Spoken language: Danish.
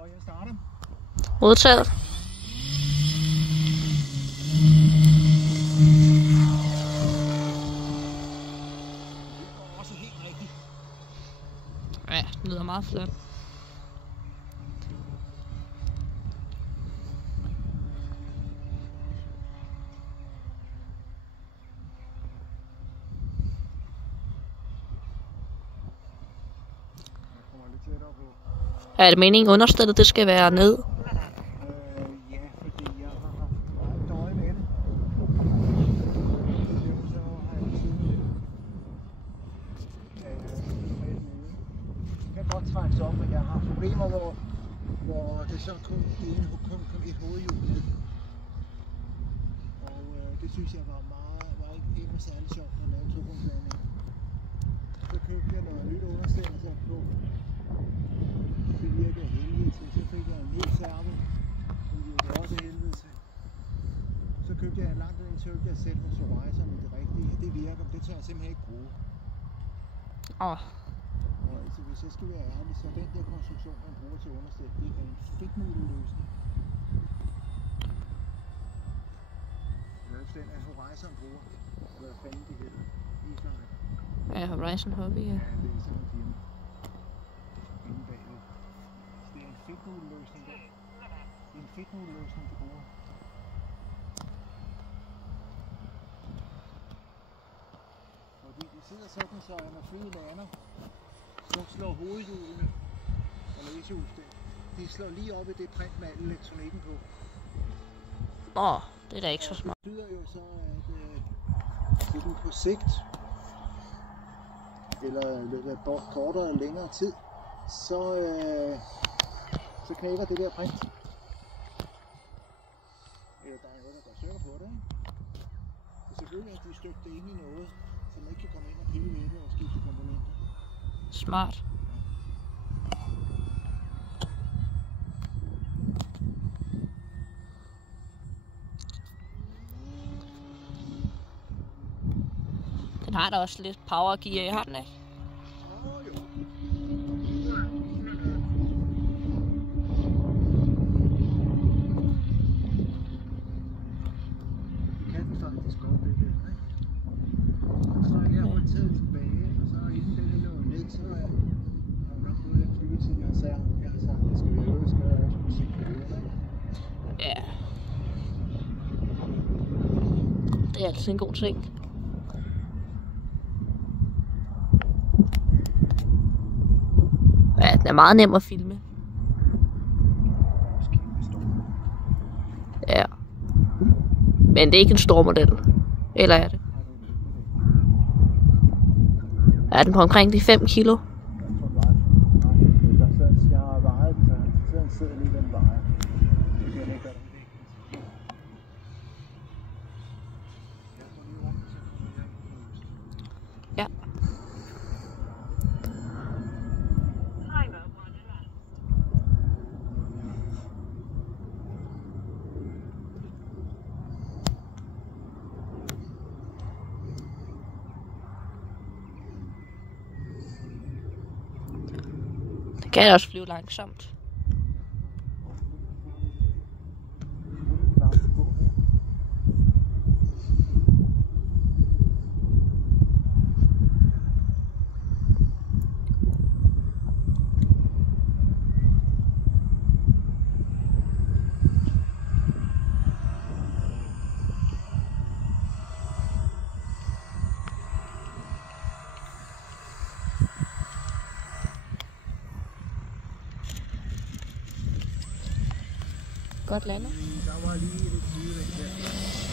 Og jeg starter. Modtaget. Det går også helt rigtigt. Ja, det lyder meget flot. Jeg kommer lidt tættere på. Er det meningen understøttet, det skal være ned? Ja, fordi jeg har haft meget dårligt med det. Så har jeg siden lidt. Det kan godt trækkes op, men jeg har problemer, hvor det så kun et hovedhjul ned. Og det synes jeg var ikke særlig sjovt at lave topunktsplanning. Så købte jeg noget nyt understillelse på. Det virkede helvede til. Så fik jeg en ny servo. Det virkede også helvede til. Så købte jeg langt ind, købte jeg selv hos Horizon med det rigtige. Det virker, det tør jeg simpelthen ikke bruge. Og altså, hvis jeg skal være ærlig, så den der konstruktion, man bruger til understil, det er en fedtmulig løsning. Den er Horizon bruger. Hvad fanden det hedder? Ja, Horizon Hobby, ja. Ja, det er sådan en firma. Inde bagved. Det er en fedtmulløsning der. Det er en fedtmulløsning, du bruger. Fordi det sidder sådan, så når flyet lander, så slår hovedhjulene og læsehjulene, de slår lige op i det print med al elektronikken på. Det er da ikke så smart. Det betyder jo så, at du på sigt, eller løbet af kortere eller længere tid, så knækker det der print. Eller der er noget, der går stykker på det, ikke? Så selvfølgelig er de støbt det ind i noget, så man ikke kan komme ind og pille ved det og skifte komponenter. Smart. Den har da også lidt power gear i hånden, ikke? Jo. Det kan den faktisk godt, det der, ikke? Så er jeg håndtaget tilbage, og så inden den er ned, så har nok både den flyvetid, jeg har sagt, det skal vi øve, skal jeg også musik på det, ikke? Ja. Det er altid en god ting. Ja, den er meget nem at filme. Ja. Men det er ikke en stor model. Eller er det? Er den på omkring de 5 kilo? Jeg har vejet den, så den sidder lige den vejer. Det kan ikke gøre det. Jeg går lige rundt, så kommer jeg ind. Ja. Det kan også flyve langsomt. Godt landet. Der var lige lidt syge der.